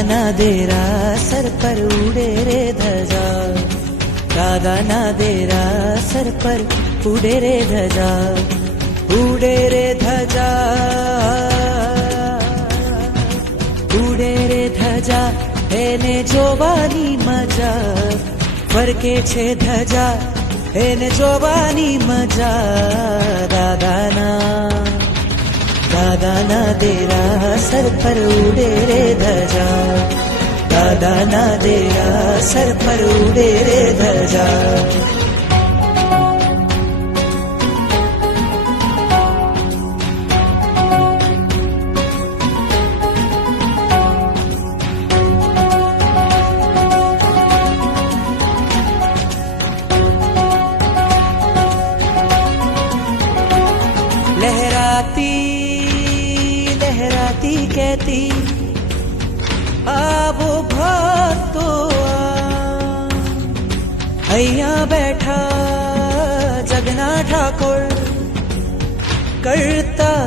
દાદાના દેરા સર પર ઉડે રે ધજા, દાદાના દેરા સર પર ઉડે રે ધજા, ઉડે રે ધજા, ઉડે રે ધજા, એને જોવાની મજા, ફરકે છે ધજા, એને જોવાની મજા. દાદાના દેરા સર પર ઉડે રે ધજા, દાદાના દેરા સર પર ઉડે રે ધજા. लहराती कहती आवो भक्तो અહીંયા બેઠા જગના ઠાકોર કરતા